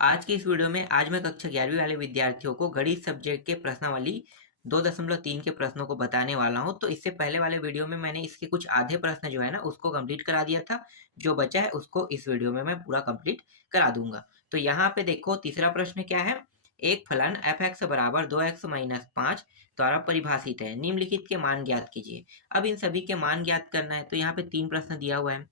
आज की इस वीडियो में आज मैं कक्षा 11वीं वाले विद्यार्थियों को गणित सब्जेक्ट के प्रश्नावली 2.3 के प्रश्नों को बताने वाला हूं। तो इससे पहले वाले वीडियो में मैंने इसके कुछ आधे प्रश्न जो है ना उसको कंप्लीट करा दिया था। जो बचा है उसको इस वीडियो में मैं पूरा कंप्लीट करा दूंगा। तो यहाँ पे देखो तीसरा प्रश्न क्या है। एक फलन एफ एक्स बराबर 2x-5 द्वारा परिभाषित है, निम्नलिखित के मान ज्ञात कीजिए। अब इन सभी के मान ज्ञात करना है। तो यहाँ पे 3 प्रश्न दिया हुआ है,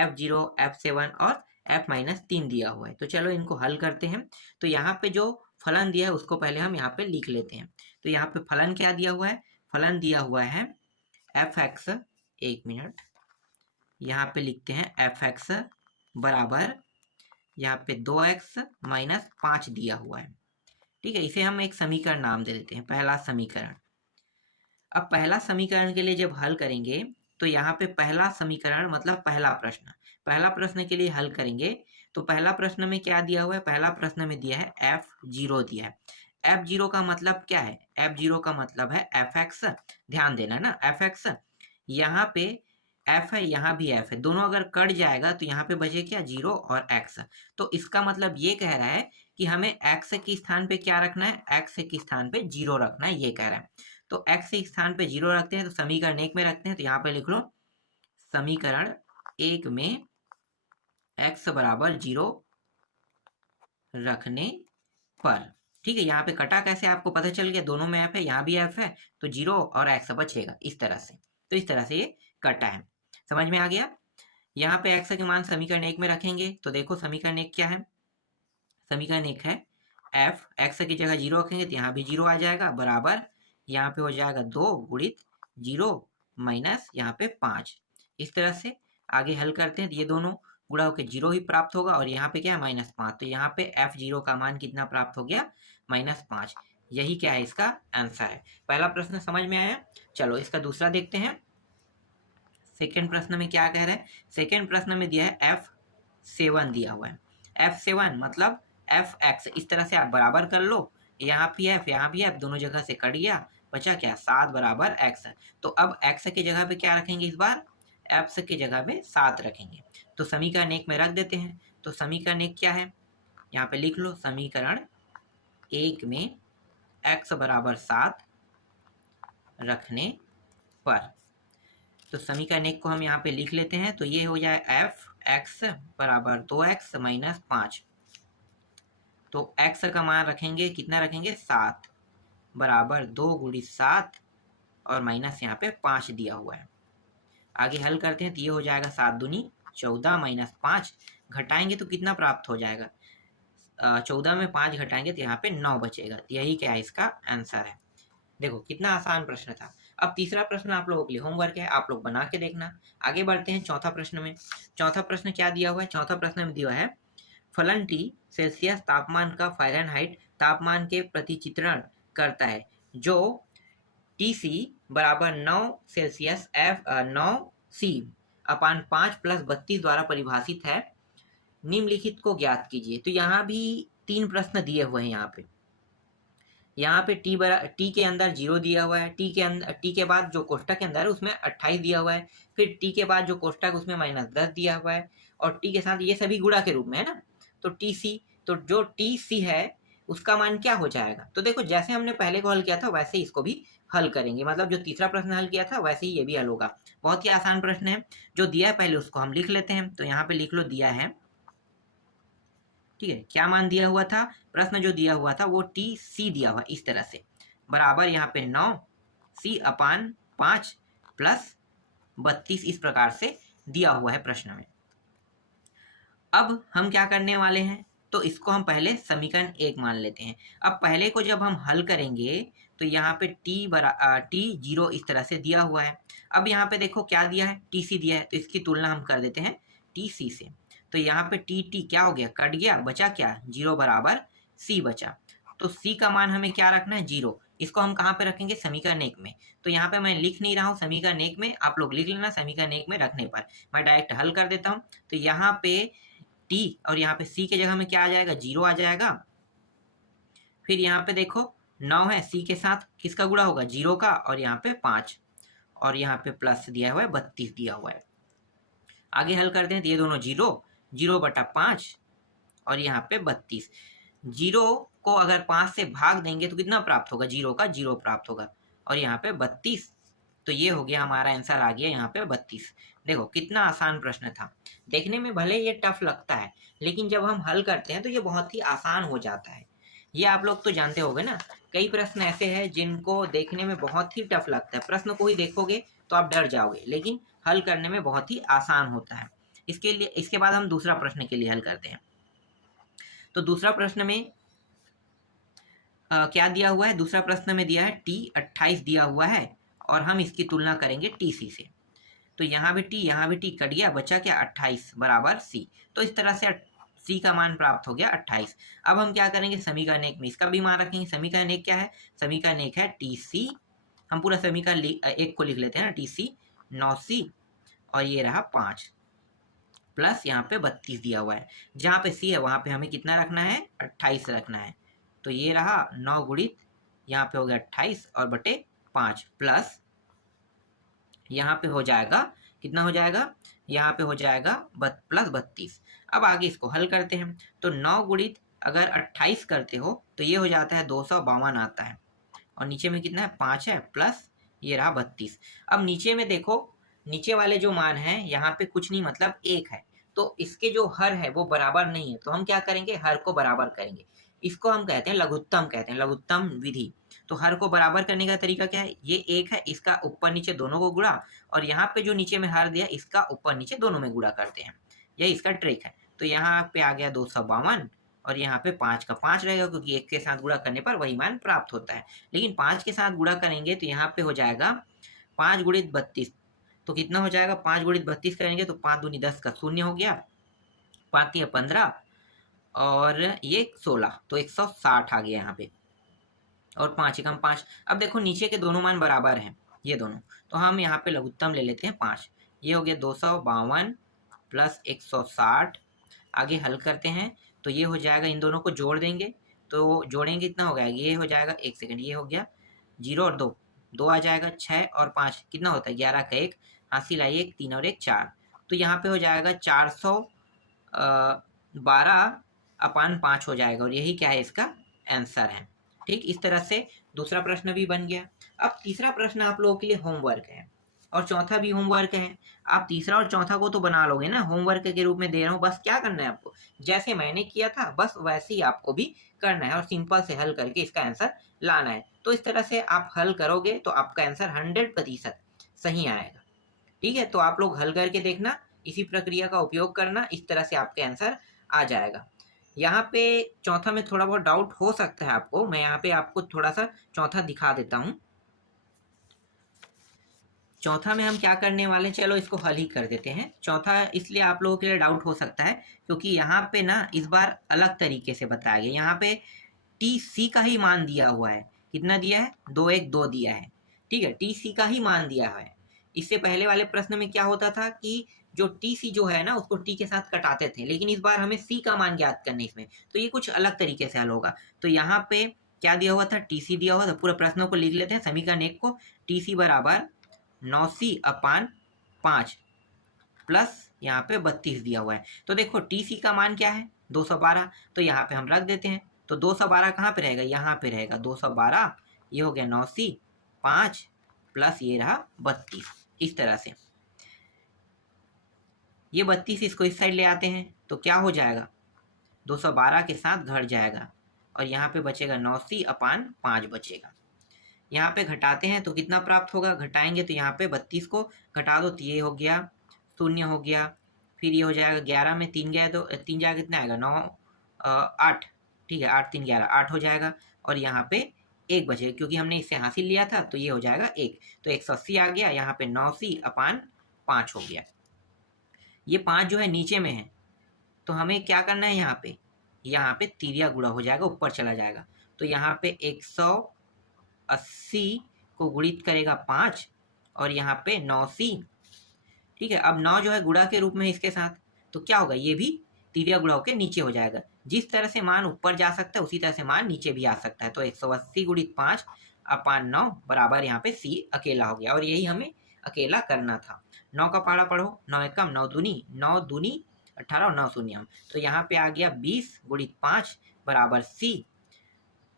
F0, F7 और F-3 दिया हुआ है। तो चलो इनको हल करते हैं। तो यहाँ पे जो फलन दिया है उसको पहले हम यहाँ पे लिख लेते हैं। तो यहाँ पे फलन क्या दिया हुआ है, फलन दिया हुआ है एफ एक्स, एक मिनट, यहाँ पे लिखते हैं एफ एक्स बराबर, यहाँ पे 2x-5 दिया हुआ है। ठीक है, इसे हम एक समीकरण नाम दे देते हैं, पहला समीकरण। अब पहला समीकरण के लिए जब हल करेंगे तो यहाँ पे पहला समीकरण मतलब पहला प्रश्न के लिए हल करेंगे। तो पहला प्रश्न में क्या दिया हुआ है, पहला प्रश्न में दिया है F0 दिया है। F0 का मतलब क्या है, F0 का मतलब है fx। ध्यान देना ना, fx यहाँ पे f है, यहाँ भी f है, दोनों अगर कट जाएगा तो यहाँ पे बचे क्या, 0 और x। तो इसका मतलब ये कह रहा है कि हमें x के स्थान पे क्या रखना है, x के स्थान पे 0 रखना है, ये कह रहा है। तो x के स्थान पे 0 रखते हैं, तो समीकरण 1 में रखते हैं। तो यहाँ पे लिख लो समीकरण 1 में x बराबर 0 रखने पर। ठीक है, यहाँ पे कटा कैसे आपको पता चल गया, दोनों में f है, यहाँ भी f है, तो 0 और x बचेगा इस तरह से। तो इस तरह से ये कटा है, समझ में आ गया। यहाँ पे x के मान समीकरण 1 में रखेंगे। तो देखो समीकरण 1 क्या है, समीकरण 1 है f, x की जगह 0 रखेंगे तो यहाँ भी 0 आ जाएगा, बराबर यहाँ पे हो जाएगा 2 गुणित 0 माइनस यहाँ पे 5। इस तरह से आगे हल करते हैं तो ये दोनों गुणा होकर 0 ही प्राप्त होगा, और यहाँ पे क्या है -5। तो यहाँ पे F0 का मान कितना प्राप्त हो गया, -5। यही क्या है, इसका आंसर है। पहला प्रश्न समझ में आया। चलो इसका दूसरा देखते हैं। सेकेंड प्रश्न में क्या कह रहा है, सेकेंड प्रश्न में दिया है F7 दिया हुआ है। F7 मतलब Fx, इस तरह से आप बराबर कर लो, यहाँ भी f यहाँ भी f, दोनों जगह से कट गया, बचा क्या, 7 बराबर x। तो अब x की जगह पे क्या रखेंगे, इस बार f की जगह पे 7 रखेंगे। तो समीकरण 1 में रख देते हैं। तो समीकरण 1 क्या है, यहाँ पे लिख लो समीकरण 1 में x बराबर 7 रखने पर। तो समीकरण 1 को हम यहाँ पे लिख लेते हैं। तो ये हो जाए Fx बराबर 2x-5। तो x का मान रखेंगे, कितना रखेंगे, 7 बराबर 2 गुणित 7 और माइनस यहाँ पे 5 दिया हुआ है। आगे हल करते हैं तो ये हो जाएगा 7 दूनी 14 माइनस 5, घटाएंगे तो कितना प्राप्त हो जाएगा, 14 में 5 घटाएंगे तो यहाँ पे 9 बचेगा। तो यही क्या है, इसका आंसर है। देखो कितना आसान प्रश्न था। अब तीसरा प्रश्न आप लोगों के लिए होमवर्क है, आप लोग बना के देखना। आगे बढ़ते हैं चौथा प्रश्न में। चौथा प्रश्न क्या दिया हुआ है, चौथा प्रश्न में दिया है फलन टी सेल्सियस तापमान का फ़ारेनहाइट तापमान के प्रतिचित्रण करता है, जो TC बराबर 9 सेल्सियस F 9 C अपान 5 + 32 द्वारा परिभाषित है, निम्नलिखित को ज्ञात कीजिए। तो यहाँ भी 3 प्रश्न दिए हुए हैं। यहाँ पे टी के अंदर 0 दिया हुआ है, टी के बाद जो कोष्टक के अंदर है उसमें 28 दिया हुआ है, फिर टी के बाद जो कोष्टक उसमें -10 दिया हुआ है, और टी के साथ ये सभी गुणा के रूप में है ना। तो TC, तो जो TC है उसका मान क्या हो जाएगा। तो देखो जैसे हमने पहले को हल किया था वैसे ही इसको भी हल करेंगे, मतलब जो तीसरा प्रश्न हल किया था वैसे ही ये भी हल होगा। बहुत ही आसान प्रश्न है। जो दिया है पहले उसको हम लिख लेते हैं। तो यहाँ पे लिख लो दिया है, ठीक है, क्या मान दिया हुआ था, प्रश्न जो दिया हुआ था वो TC दिया हुआ इस तरह से, बराबर यहाँ पे 9 C अपान 5 + 32 इस प्रकार से दिया हुआ है प्रश्न में। अब हम क्या करने वाले हैं, तो इसको हम पहले समीकरण 1 मान लेते हैं। अब पहले को जब हम हल करेंगे तो यहाँ पे T0 इस तरह से दिया हुआ है। अब यहाँ पे देखो क्या दिया है, TC दिया है, तो इसकी तुलना हम कर देते हैं TC से। तो यहाँ पे TT क्या हो गया, कट गया, बचा क्या, 0 बराबर C बचा। तो C का मान हमें क्या रखना है, 0। इसको हम कहाँ पे रखेंगे, समीकरण 1 में। तो यहाँ पे मैं लिख नहीं रहा हूँ समीकरण 1 में, आप लोग लिख लेना समीकरण 1 में रखने पर। मैं डायरेक्ट हल कर देता हूँ। तो यहाँ पे T और यहाँ पे C के जगह में क्या आ जाएगा, 0 आ जाएगा। फिर यहाँ पे देखो 9 है, C के साथ किसका गुणा होगा, 0 का, और यहाँ पे 5, और यहाँ पे प्लस दिया हुआ है, 32 दिया हुआ है। आगे हल करते हैं तो ये दोनों 0 बटा 5 और यहाँ पे 32। जीरो को अगर 5 से भाग देंगे तो कितना प्राप्त होगा, जीरो का जीरो प्राप्त होगा, और यहाँ पे 32। तो ये हो गया हमारा आंसर आ गया यहाँ पे 32। देखो कितना आसान प्रश्न था। देखने में भले ये टफ लगता है, लेकिन जब हम हल करते हैं तो ये बहुत ही आसान हो जाता है। ये आप लोग तो जानते होंगे ना, कई प्रश्न ऐसे हैं जिनको देखने में बहुत ही टफ लगता है, प्रश्न को ही देखोगे तो आप डर जाओगे, लेकिन हल करने में बहुत ही आसान होता है। इसके बाद हम दूसरा प्रश्न के लिए हल करते हैं। तो दूसरा प्रश्न में क्या दिया हुआ है, दूसरा प्रश्न में दिया है टी 28 दिया हुआ है, और हम इसकी तुलना करेंगे टी सी से। तो यहाँ भी टी कट गया, बचा क्या 28 बराबर सी। तो इस तरह से सी का मान प्राप्त हो गया 28। अब हम क्या करेंगे, समीकरण एक में इसका भी मान रखेंगे। समीकरण एक क्या है, समीकरण एक है टी सी, हम पूरा समीकरण एक को लिख लेते हैं ना, टी सी 9c, और ये रहा 5 प्लस यहाँ पे 32 दिया हुआ है। जहाँ पे सी है वहाँ पे हमें कितना रखना है, 28 रखना है। तो ये रहा 9 गुणित यहाँ पे हो गया 28 और बटे 5 प्लस यहाँ पे हो जाएगा, कितना हो जाएगा, यहाँ पे हो जाएगा प्लस 32। अब आगे इसको हल करते हैं। तो 9 गुणित अगर 28 करते हो तो ये हो जाता है 252 आता है, और नीचे में कितना है 5 है, प्लस ये रहा 32। अब नीचे में देखो, नीचे वाले जो मान है यहाँ पे कुछ नहीं, मतलब 1 है, तो इसके जो हर है वो बराबर नहीं है, तो हम क्या करेंगे, हर को बराबर करेंगे। इसको हम कहते हैं लघुत्तम, कहते हैं लघुत्तम विधि। तो हर को बराबर करने का तरीका क्या है, ये 1 है, इसका ऊपर नीचे दोनों को गुणा, और यहाँ पे जो नीचे में हर दिया इसका ऊपर नीचे दोनों में गुणा करते हैं, यही इसका ट्रिक है। तो यहाँ पे आ गया 252, और यहाँ पे 5 का 5 रहेगा, क्योंकि 1 के साथ गुणा करने पर वही मान प्राप्त होता है। लेकिन 5 के साथ गुणा करेंगे तो यहाँ पे हो जाएगा 5 गुणित 32, तो कितना हो जाएगा, 5 गुणित 32 करेंगे तो 5 दूनी 10 का 0 हो गया, 5 या 15, और ये 16, तो 160 आ गया यहाँ पे, और 5 एकम 5। अब देखो नीचे के दोनों मान बराबर हैं, ये दोनों, तो हम यहाँ पे लघुत्तम ले लेते हैं 5। ये हो गया 252 प्लस 160। आगे हल करते हैं तो ये हो जाएगा, इन दोनों को जोड़ देंगे, तो जोड़ेंगे कितना हो गया, ये हो जाएगा, एक सेकंड, ये हो गया 0 और 2, 2 आ जाएगा, 6 और 5 कितना होता है 11 का 1, हासिल आई 1, 3 और 1 4, तो यहाँ पे हो जाएगा 412/5 हो जाएगा, और यही क्या है, इसका आंसर है। ठीक, इस तरह से दूसरा प्रश्न भी बन गया। अब तीसरा प्रश्न आप लोगों के लिए होमवर्क है, और चौथा भी होमवर्क है। आप तीसरा और चौथा को तो बना लोगे ना, होमवर्क के रूप में दे रहा हूँ, बस क्या करना है आपको, जैसे मैंने किया था बस वैसे ही आपको भी करना है, और सिंपल से हल करके इसका आंसर लाना है। तो इस तरह से आप हल करोगे तो आपका आंसर 100% सही आएगा। ठीक है, तो आप लोग हल करके देखना, इसी प्रक्रिया का उपयोग करना, इस तरह से आपके आंसर आ जाएगा। यहाँ पे चौथा में थोड़ा बहुत डाउट हो सकता है आपको, मैं यहाँ पे आपको थोड़ा सा चौथा दिखा देता हूँ। चौथा में हम क्या करने वाले हैं, चलो इसको हल ही कर देते हैं। चौथा इसलिए आप लोगों के लिए डाउट हो सकता है क्योंकि यहाँ पे ना इस बार अलग तरीके से बताया गया। यहाँ पे टी सी का ही मान दिया हुआ है, कितना दिया है, 212 दिया है। ठीक है, टी सी का ही मान दिया है। इससे पहले वाले प्रश्न में क्या होता था कि जो टी सी जो है ना उसको टी के साथ कटाते थे, लेकिन इस बार हमें सी का मान ज्ञात करना है इसमें, तो ये कुछ अलग तरीके से हल होगा। तो यहाँ पे क्या दिया हुआ था, टी सी दिया हुआ था। पूरा प्रश्नों को लिख लेते हैं। समीकरण एक को, टी सी बराबर 9c/5 प्लस यहाँ पे 32 दिया हुआ है। तो देखो टी सी का मान क्या है, 212, तो यहाँ पे हम रख देते हैं। तो 212 कहाँ पे रहेगा, यहाँ पे रहेगा 212, ये हो गया 9c/5 प्लस ये रहा 32। इस तरह से ये 32 इसको इस साइड ले आते हैं तो क्या हो जाएगा, 212 के साथ घट जाएगा, और यहाँ पे बचेगा 9c/5 बचेगा। यहाँ पे घटाते हैं तो कितना प्राप्त होगा, घटाएंगे तो यहाँ पे 32 को घटा दो तो ये हो गया 0 हो गया, फिर ये हो जाएगा 11 में 3 गया तो 3 जाएगा कितना आएगा 9 8, ठीक है 8 3 11 8 हो जाएगा, और यहाँ पे 1 बचेगा क्योंकि हमने इससे हासिल लिया था, तो ये हो जाएगा 1, तो 180 आ गया। यहाँ पे 9c/5 हो गया। ये 5 जो है नीचे में है, तो हमें क्या करना है, यहाँ पे तिरिया गुणा हो जाएगा, ऊपर चला जाएगा। तो यहाँ पे 180 को गुणित करेगा 5, और यहाँ पे 9c। ठीक है, अब 9 जो है गुणा के रूप में इसके साथ, तो क्या होगा, ये भी तिरिया गुणा होकर नीचे हो जाएगा। जिस तरह से मान ऊपर जा सकता है उसी तरह से मान नीचे भी आ सकता है। तो 180 गुणित 5/9 बराबर यहाँ पे c अकेला हो गया, और यही हमें अकेला करना था। 9 का पहाड़ा पढ़ो, 9 एकम 9 दूनी 9 दूनी 18 और 9 शून्य, तो यहाँ पे आ गया 20 गुणित 5 बराबर C।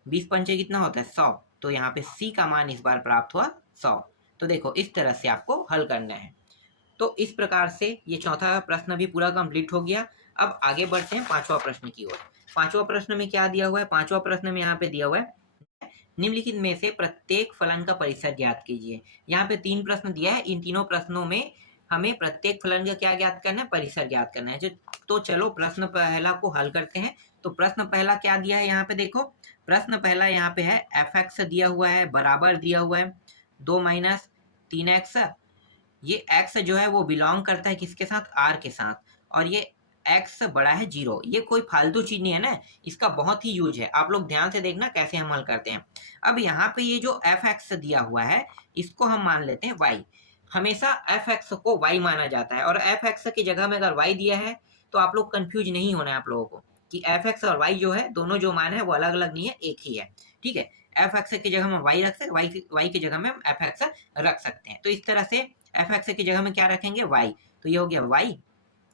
20 पंचे कितना होता है 100, तो यहाँ पे C का मान इस बार प्राप्त हुआ 100। तो देखो इस तरह से आपको हल करना है। तो इस प्रकार से ये चौथा प्रश्न भी पूरा कंप्लीट हो गया। अब आगे बढ़ते हैं पांचवा प्रश्न की ओर। पांचवा प्रश्न में क्या दिया हुआ है? पांचवा प्रश्न में यहाँ पे दिया हुआ है निम्नलिखित में से प्रत्येक फलन का परिसर ज्ञात कीजिए। यहाँ पे 3 प्रश्न दिया है, इन तीनों प्रश्नों में हमें प्रत्येक फलन का क्या ज्ञात करना है? परिसर ज्ञात करना है। तो चलो प्रश्न पहला को हल करते हैं। तो प्रश्न पहला क्या दिया है यहाँ पे देखो, प्रश्न पहला यहाँ पे है f(x) दिया हुआ है, बराबर दिया हुआ है 2 माइनस 3x। ये x जो है वो बिलोंग करता है किसके साथ? r के साथ। और ये x बड़ा है 0। ये कोई फालतू चीज नहीं है ना, इसका बहुत ही यूज है। आप लोग ध्यान से देखना कैसे हम हल करते हैं। अब यहाँ पे ये जो f(x) दिया हुआ है इसको हम मान लेते हैं y। हमेशा f(x) को y माना जाता है, और f(x) की जगह में अगर y दिया है तो आप लोग कंफ्यूज नहीं होना है आप लोगों को कि f(x) और y जो है दोनों जो मान है वो अलग अलग नहीं है, एक ही है। ठीक है, f(x) की जगह में y रख सकते, y की जगह में हम f(x) रख सकते हैं। तो इस तरह से f(x) की जगह में क्या रखेंगे? y। तो ये हो गया y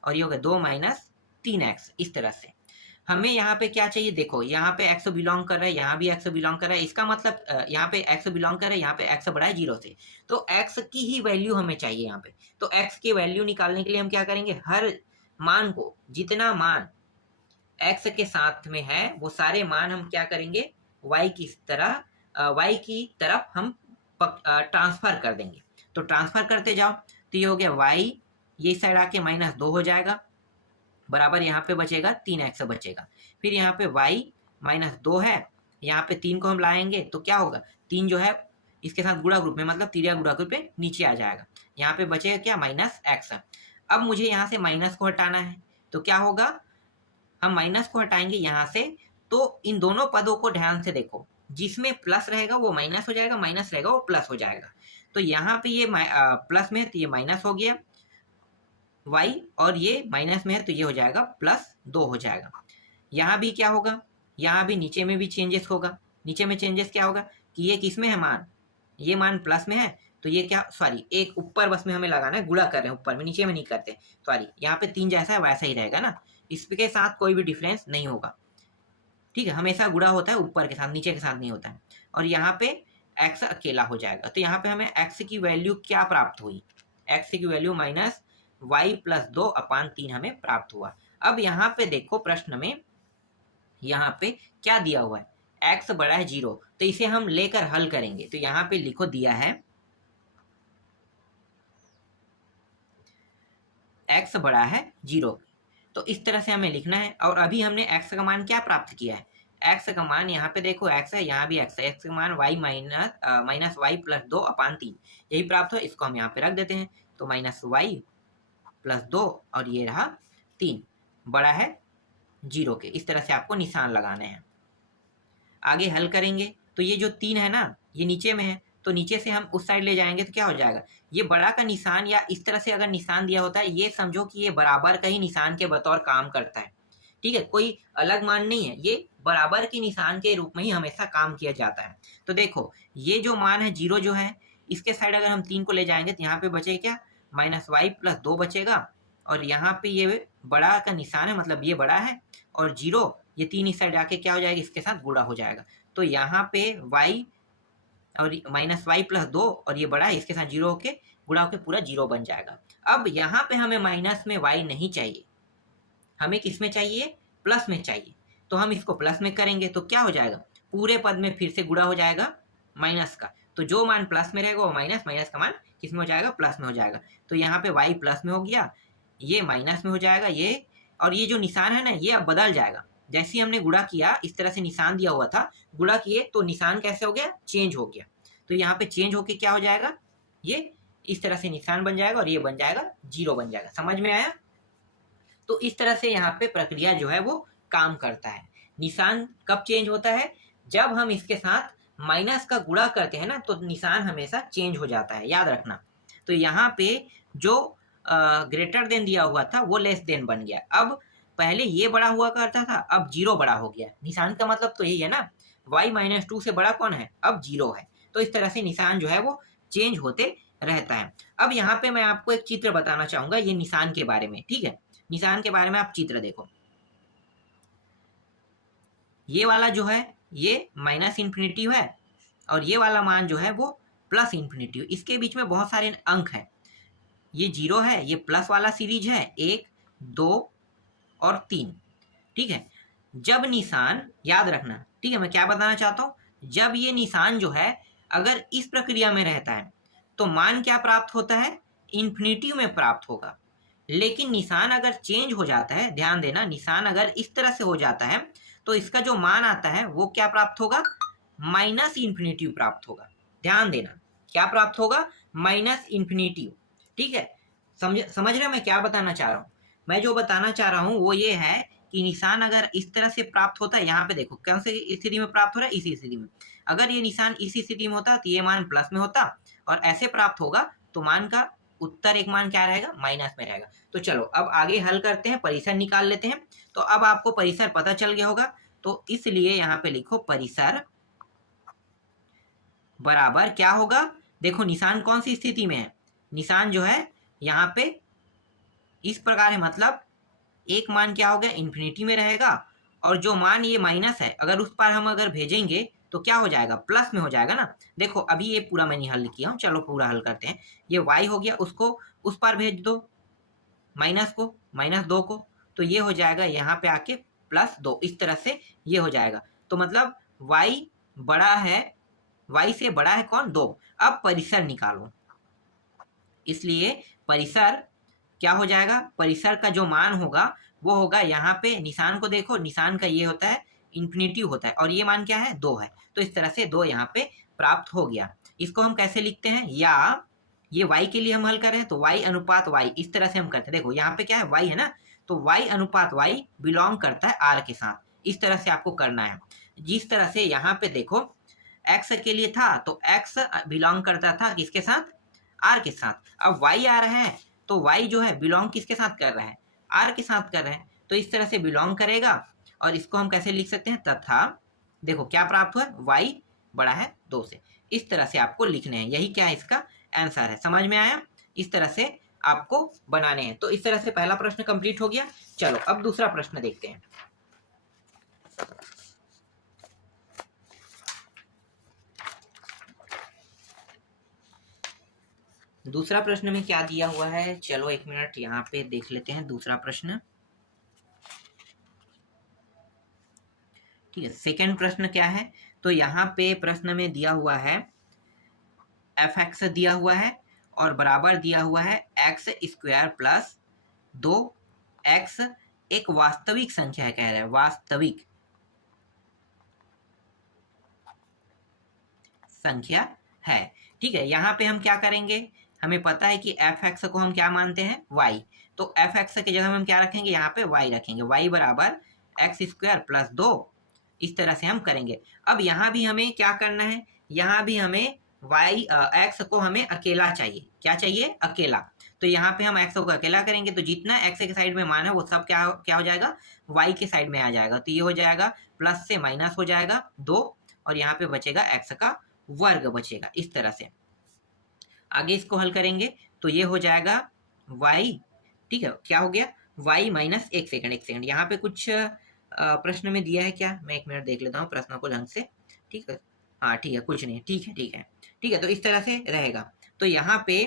और ये हो गया 2 माइनस 3x। इस तरह से हमें यहाँ पे क्या चाहिए? देखो यहाँ पे x बिलोंग कर रहा है, यहाँ भी x बिलोंग कर रहा है, इसका मतलब यहाँ पे x बिलोंग कर रहा है, यहाँ पे x बड़ा है 0 से, तो x की ही वैल्यू हमें चाहिए यहाँ पे। तो x की वैल्यू निकालने के लिए हम क्या करेंगे? हर मान को, जितना मान x के साथ में है वो सारे मान हम क्या करेंगे? y की तरफ हम ट्रांसफर कर देंगे। तो ट्रांसफर करते जाओ, तो ये हो गया y, ये साइड आके -2 हो जाएगा, बराबर यहाँ पे बचेगा 3x बचेगा। फिर यहाँ पे y -2 है, यहाँ पे 3 को हम लाएंगे तो क्या होगा? 3 जो है इसके साथ गुणा ग्रुप में, मतलब तिर्या गुणा ग्रुप में नीचे आ जाएगा। यहाँ पे बचेगा क्या? -x। अब मुझे यहाँ से माइनस को हटाना है, तो क्या होगा? हम माइनस को हटाएंगे यहाँ से, तो इन दोनों पदों को ध्यान से देखो, जिसमें प्लस रहेगा वो माइनस हो जाएगा, माइनस रहेगा वो प्लस हो जाएगा। तो यहाँ पे ये प्लस में है तो ये माइनस हो गया y, और ये माइनस में है तो ये हो जाएगा +2 हो जाएगा। यहाँ भी क्या होगा? यहाँ भी नीचे में भी चेंजेस होगा। नीचे में चेंजेस क्या होगा कि ये किस में है मान? ये मान प्लस में है, तो ये क्या, सॉरी एक ऊपर बस में हमें लगाना है, गुणा कर रहे हैं ऊपर में, नीचे में नहीं करते। सॉरी, यहाँ पे 3 जैसा है वैसा ही रहेगा ना, इसके साथ कोई भी डिफरेंस नहीं होगा। ठीक है, हमेशा गुणा होता है ऊपर के साथ, नीचे के साथ नहीं होता है। और यहाँ पे x अकेला हो जाएगा। तो यहाँ पे हमें x की वैल्यू क्या प्राप्त हुई? x की वैल्यू -y + 2/3 हमें प्राप्त हुआ। अब यहाँ पे देखो प्रश्न में यहाँ पे क्या दिया हुआ है? x बड़ा है 0, तो इसे हम लेकर हल करेंगे। तो यहाँ पे लिखो, दिया है x बड़ा है 0, तो इस तरह से हमें लिखना है। और अभी हमने x का मान क्या प्राप्त किया है? x का मान यहाँ पे देखो x है, यहाँ भी x है, x का मान y -y + 2/3 यही प्राप्त हो। इसको हम यहाँ पे रख देते हैं, तो -y + 2 और ये रहा 3, बड़ा है 0 के। इस तरह से आपको निशान लगाने हैं। आगे हल करेंगे तो ये जो 3 है ना, ये नीचे में है, तो नीचे से हम उस साइड ले जाएंगे तो क्या हो जाएगा? ये बड़ा का निशान, या इस तरह से अगर निशान दिया होता है, ये समझो कि ये बराबर का ही निशान के बतौर काम करता है। ठीक है, कोई अलग मान नहीं है, ये बराबर के निशान के रूप में ही हमेशा काम किया जाता है। तो देखो ये जो मान है 0 जो है, इसके साइड अगर हम 3 को ले जाएंगे तो यहाँ पे बचेगा क्या? -y + 2 बचेगा, और यहाँ पे ये बड़ा का निशान है, मतलब ये बड़ा है, और 0 ये 3 इस साइड आके क्या हो जाएगा? इसके साथ गुणा हो जाएगा। तो यहाँ पे y और -y + 2 और ये बड़ा है, इसके साथ 0 होके गुणा होके पूरा 0 बन जाएगा। अब यहाँ पे हमें माइनस में y नहीं चाहिए, हमें किस में चाहिए? प्लस में चाहिए। तो हम इसको प्लस में करेंगे तो क्या हो जाएगा? पूरे पद में फिर से गुणा हो जाएगा माइनस का, तो जो मान प्लस में रहेगा वो माइनस, माइनस का मान किस में हो जाएगा? प्लस में हो जाएगा। तो यहाँ पे y प्लस में हो गया, ये माइनस में हो जाएगा, ये और ये जो निशान है ना, ये अब बदल जाएगा। जैसे ही हमने गुणा किया, इस तरह से निशान दिया हुआ था, गुणा किए तो निशान कैसे हो गया? चेंज हो गया। तो यहाँ पे चेंज होके क्या हो जाएगा? ये इस तरह से निशान बन जाएगा और ये बन जाएगा 0 बन जाएगा। समझ में आया? तो इस तरह से यहाँ पे प्रक्रिया जो है वो काम करता है। निशान कब चेंज होता है? जब हम इसके साथ माइनस का गुणा करते हैं ना, तो निशान हमेशा चेंज हो जाता है, याद रखना। तो यहाँ पे जो ग्रेटर देन दिया हुआ था वो लेस देन बन गया। अब पहले ये बड़ा हुआ करता था, अब 0 बड़ा हो गया। निशान का मतलब तो यही है ना, y -2 से बड़ा कौन है? अब 0 है। तो इस तरह से निशान जो है वो चेंज होते रहता है। अब यहाँ पे मैं आपको एक चित्र बताना चाहूंगा ये निशान के बारे में, ठीक है? निशान के बारे में आप चित्र देखो, ये वाला जो है ये माइनस इन्फिनिटी है और ये वाला मान जो है वो प्लस इन्फिनिटी। इसके बीच में बहुत सारे अंक है, ये 0 है, ये प्लस वाला सीरीज है 1, 2 और 3। ठीक है, जब निशान याद रखना, ठीक है, मैं क्या बताना चाहता हूँ, जब ये निशान जो है अगर इस प्रक्रिया में रहता है तो मान क्या प्राप्त होता है, इन्फिनिटी में प्राप्त होगा। लेकिन निशान अगर चेंज हो जाता है, ध्यान देना, निशान अगर इस तरह से हो जाता है तो इसका जो मान आता है वो क्या प्राप्त होगा, माइनस इन्फिनिटी प्राप्त होगा। ध्यान देना, क्या प्राप्त होगा, माइनस इन्फिनिटी। ठीक है, समझ रहे हो मैं क्या बताना चाह रहा हूँ। मैं जो बताना चाह रहा हूँ वो ये है कि निशान अगर इस तरह से प्राप्त होता है, यहाँ पे देखो कौन से स्थिति में प्राप्त हो रहा है, इसी स्थिति में। अगर ये निशान इसी स्थिति में होता तो ये मान प्लस में होता और ऐसे प्राप्त होगा तो मान का उत्तर एक मान क्या रहेगा, माइनस में रहेगा। तो चलो अब आगे हल करते हैं, परिसर निकाल लेते हैं। तो अब आपको परिसर पता चल गया होगा, तो इसलिए यहाँ पे लिखो परिसर बराबर क्या होगा, देखो निशान कौन सी स्थिति में है, निशान जो है यहाँ पे इस प्रकार है, मतलब एक मान क्या हो गया, इन्फिनिटी में रहेगा और जो मान ये माइनस है अगर उस पर हम अगर भेजेंगे तो क्या हो जाएगा, प्लस में हो जाएगा ना। देखो अभी ये पूरा मैंने हल किया हूँ, चलो पूरा हल करते हैं। ये y हो गया, उसको उस पर भेज दो, माइनस को, -2 को, तो ये हो जाएगा यहाँ पे आके +2, इस तरह से ये हो जाएगा। तो मतलब y बड़ा है, y से बड़ा है कौन, 2। अब परिसर निकालो, इसलिए परिसर क्या हो जाएगा, परिसर का जो मान होगा वो होगा, यहाँ पे निशान को देखो, निशान का ये होता है इन्फिनिटी होता है और ये मान क्या है, 2 है। तो इस तरह से 2 यहाँ पे प्राप्त हो गया। इसको हम कैसे लिखते हैं, या ये y के लिए हम हल कर रहे हैं तो y अनुपात y, इस तरह से हम करते हैं। देखो यहाँ पे क्या है, y है ना, तो y अनुपात y बिलोंग करता है r के साथ, इस तरह से आपको करना है। जिस तरह से यहाँ पे देखो x के लिए था तो x बिलोंग करता था किसके साथ, r के साथ। अब y आ रहा है तो y जो है बिलोंग किसके साथ कर रहा है, r के साथ कर रहे हैं, तो इस तरह से बिलोंग करेगा। और इसको हम कैसे लिख सकते हैं, तथा देखो क्या प्राप्त हुआ, y बड़ा है 2 से। इस तरह से आपको लिखने हैं, यही क्या है इसका आंसर है। समझ में आया, इस तरह से आपको बनाने हैं। तो इस तरह से पहला प्रश्न कंप्लीट हो गया। चलो अब दूसरा प्रश्न देखते हैं। दूसरा प्रश्न में क्या दिया हुआ है, चलो एक मिनट यहाँ पे देख लेते हैं दूसरा प्रश्न। ठीक है, सेकंड प्रश्न क्या है, तो यहाँ पे प्रश्न में दिया हुआ है f(x) दिया हुआ है और बराबर दिया हुआ है x² प्लस 2x, एक वास्तविक संख्या है, कह रहे हैं वास्तविक संख्या है। ठीक है, यहाँ पे हम क्या करेंगे, हमें पता है कि f(x) को हम क्या मानते हैं, y, तो f(x) की जगह हम क्या रखेंगे, यहाँ पे y रखेंगे, y बराबर x² प्लस 2, इस तरह से हम करेंगे। अब यहाँ भी हमें क्या करना है, यहाँ भी हमें x को हमें अकेला चाहिए, क्या चाहिए, अकेला। तो यहाँ पे हम x को अकेला करेंगे तो जितना x के साइड में मान है वो सब क्या हो जाएगा, y के साइड में आ जाएगा। तो ये हो जाएगा प्लस से माइनस हो जाएगा 2 और यहाँ पे बचेगा x का वर्ग बचेगा। इस तरह से आगे इसको हल करेंगे तो ये हो जाएगा y, ठीक है, क्या हो गया, y माइनस एक सेकंड, यहाँ पे कुछ प्रश्न में दिया है क्या, मैं एक मिनट देख लेता हूँ प्रश्न को ढंग से। ठीक है, हाँ ठीक है, कुछ नहीं, ठीक है, तो इस तरह से रहेगा। तो यहाँ पे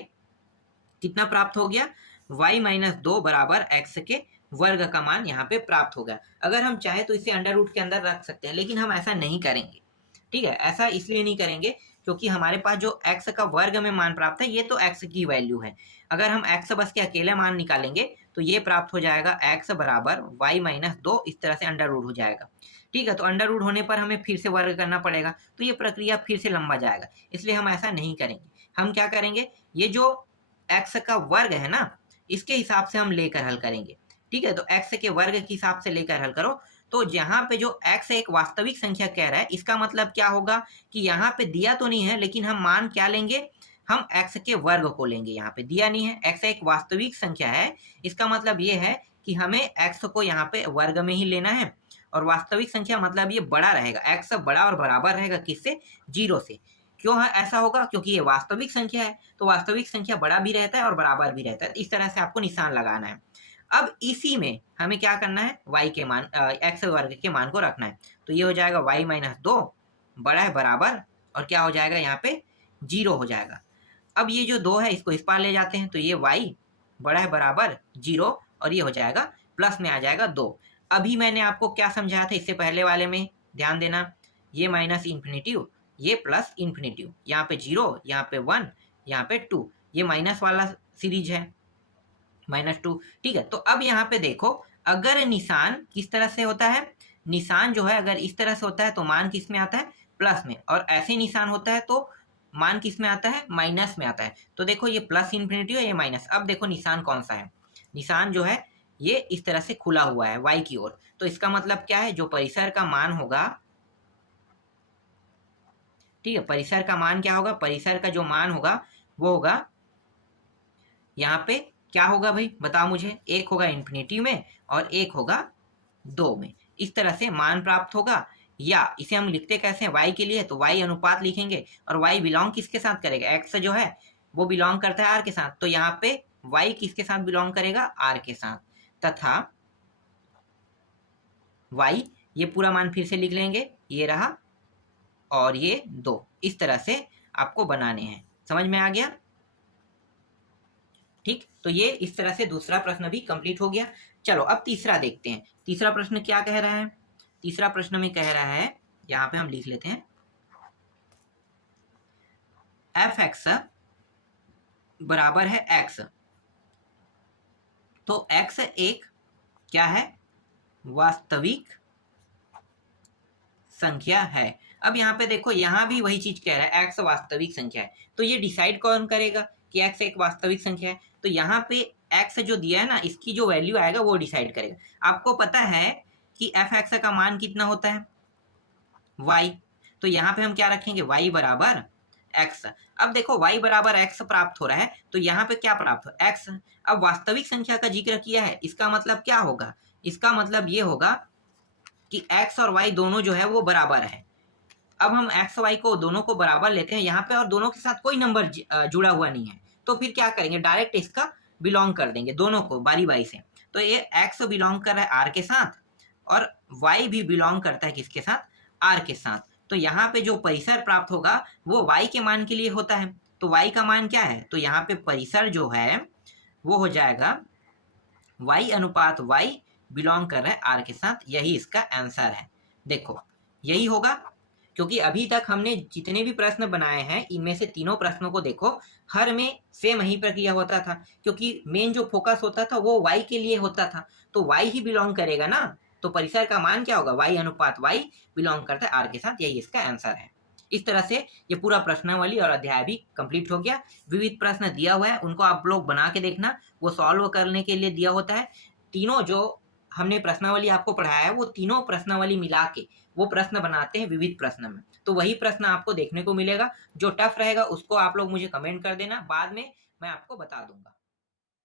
कितना प्राप्त हो गया, y माइनस 2 बराबर x के वर्ग का मान यहाँ पे प्राप्त हो गया। अगर हम चाहे तो इसे अंडर रूट के अंदर रख सकते हैं, लेकिन हम ऐसा नहीं करेंगे। ठीक है, ऐसा इसलिए नहीं करेंगे क्योंकि हमारे पास जो x का वर्ग में मान प्राप्त है ये तो x की वैल्यू है। अगर हम x बस के अकेले मान निकालेंगे तो ये प्राप्त हो जाएगा x बराबर y माइनस 2, इस तरह से अंडर रूट हो जाएगा। ठीक है, तो अंडर रूट होने पर हमें फिर से वर्ग करना पड़ेगा, तो ये प्रक्रिया फिर से लंबा जाएगा, इसलिए हम ऐसा नहीं करेंगे। हम क्या करेंगे, ये जो x का वर्ग है ना, इसके हिसाब से हम लेकर हल करेंगे। ठीक है, तो x के वर्ग के हिसाब से लेकर हल करो। तो यहाँ पे जो x एक वास्तविक संख्या कह रहा है, इसका मतलब क्या होगा कि यहाँ पे दिया तो नहीं है, लेकिन हम मान क्या लेंगे, हम x के वर्ग को लेंगे। यहाँ पे दिया नहीं है, x एक वास्तविक संख्या है, इसका मतलब ये है कि हमें x को यहाँ पे वर्ग में ही लेना है। और वास्तविक संख्या मतलब ये बड़ा रहेगा, x बड़ा और बराबर रहेगा किससे, 0 से। क्यों है ऐसा होगा, क्योंकि ये वास्तविक संख्या है, तो वास्तविक संख्या बड़ा भी रहता है और बराबर भी रहता है। इस तरह से आपको निशान लगाना है। अब इसी में हमें क्या करना है, y के मान x वर्ग के मान को रखना है। तो ये हो जाएगा y माइनस 2 बड़ा है बराबर, और क्या हो जाएगा यहाँ पे 0 हो जाएगा। अब ये जो 2 है इसको इस पार ले जाते हैं, तो ये y बड़ा है बराबर 0 और ये हो जाएगा प्लस में आ जाएगा 2। अभी मैंने आपको क्या समझाया था इससे पहले वाले में, ध्यान देना, ये माइनस इन्फिनिटिव, ये प्लस इन्फिनिटिव, यहाँ पे 0, यहाँ पे 1, यहाँ पे 2, ये माइनस वाला सीरीज है -2। ठीक है, तो अब यहाँ पे देखो, अगर निशान किस तरह से होता है, निशान जो है अगर इस तरह से होता है तो मान किस में आता है, प्लस में, और ऐसे निशान होता है तो मान किस में आता है, माइनस में आता है। तो देखो ये प्लस इन्फिनिटी है, ये माइनस। अब देखो निशान कौन सा है, निशान जो है ये इस तरह से खुला हुआ है y की ओर। तो इसका मतलब क्या है, जो परिसर का मान होगा, ठीक है, परिसर का मान क्या होगा, परिसर का जो मान होगा वो होगा यहाँ पे क्या होगा भाई, बताओ मुझे, एक होगा इन्फिनिटी में और एक होगा 2 में। इस तरह से मान प्राप्त होगा। या इसे हम लिखते कैसे हैं, y के लिए तो y अनुपात लिखेंगे, और y बिलोंग किसके साथ करेगा, x जो है वो बिलोंग करता है r के साथ, तो यहाँ पे y किसके साथ बिलोंग करेगा, r के साथ, तथा y, ये पूरा मान फिर से लिख लेंगे, ये रहा और ये 2, इस तरह से आपको बनाने हैं। समझ में आ गया? ठीक, तो ये इस तरह से दूसरा प्रश्न भी कंप्लीट हो गया। चलो अब तीसरा देखते हैं। तीसरा प्रश्न क्या कह रहा है, तीसरा प्रश्न में कह रहा है, यहाँ पे हम लिख लेते हैं, f(x) बराबर है x। तो x एक क्या है, वास्तविक संख्या है। अब यहाँ पे देखो, यहाँ भी वही चीज कह रहा है, x वास्तविक संख्या है। तो ये डिसाइड कौन करेगा कि x एक वास्तविक संख्या है, तो यहाँ पे x जो दिया है ना, इसकी जो वैल्यू आएगा वो डिसाइड करेगा। आपको पता है कि f(x) का मान कितना होता है, y, तो यहाँ पे हम क्या रखेंगे, y बराबर x। अब देखो y बराबर x प्राप्त हो रहा है, तो यहाँ पे क्या प्राप्त हो, x। अब वास्तविक संख्या का जिक्र किया है, इसका मतलब क्या होगा, इसका मतलब ये होगा कि x और y दोनों जो है वो बराबर है। अब हम x y को दोनों को बराबर लेते हैं यहाँ पे, और दोनों के साथ कोई नंबर जुड़ा हुआ नहीं है, तो फिर क्या करेंगे, डायरेक्ट इसका बिलोंग कर देंगे दोनों को बारी बारी से। तो ये x बिलोंग कर रहा है r के साथ, और y भी बिलोंग करता है किसके साथ, r के साथ। तो यहाँ पे जो परिसर प्राप्त होगा वो y के मान के लिए होता है। तो y का मान क्या है, तो यहाँ पे परिसर जो है वो हो जाएगा y अनुपात y बिलोंग कर रहा है r के साथ, यही इसका आंसर है। देखो यही होगा, क्योंकि अभी तक हमने जितने भी प्रश्न बनाए हैं इनमें से तीनों प्रश्नों को देखो, हर में सेम ही प्रक्रिया होता था, क्योंकि मेन जो फोकस होता था वो y के लिए होता था, तो y ही बिलोंग करेगा ना, तो परिसर का मान क्या होगा, y अनुपात y बिलोंग करता है r के साथ, यही इसका आंसर है। इस तरह से ये पूरा प्रश्नावली और अध्याय भी कंप्लीट हो गया। विविध प्रश्न दिया हुआ है, उनको आप लोग बना के देखना, वो सॉल्व करने के लिए दिया होता है। तीनों जो हमने प्रश्नावली आपको पढ़ाया है वो तीनों प्रश्नावली मिला के वो प्रश्न बनाते हैं विविध प्रश्न में, तो वही प्रश्न आपको देखने को मिलेगा। जो टफ रहेगा उसको आप लोग मुझे कमेंट कर देना, बाद में मैं आपको बता दूंगा।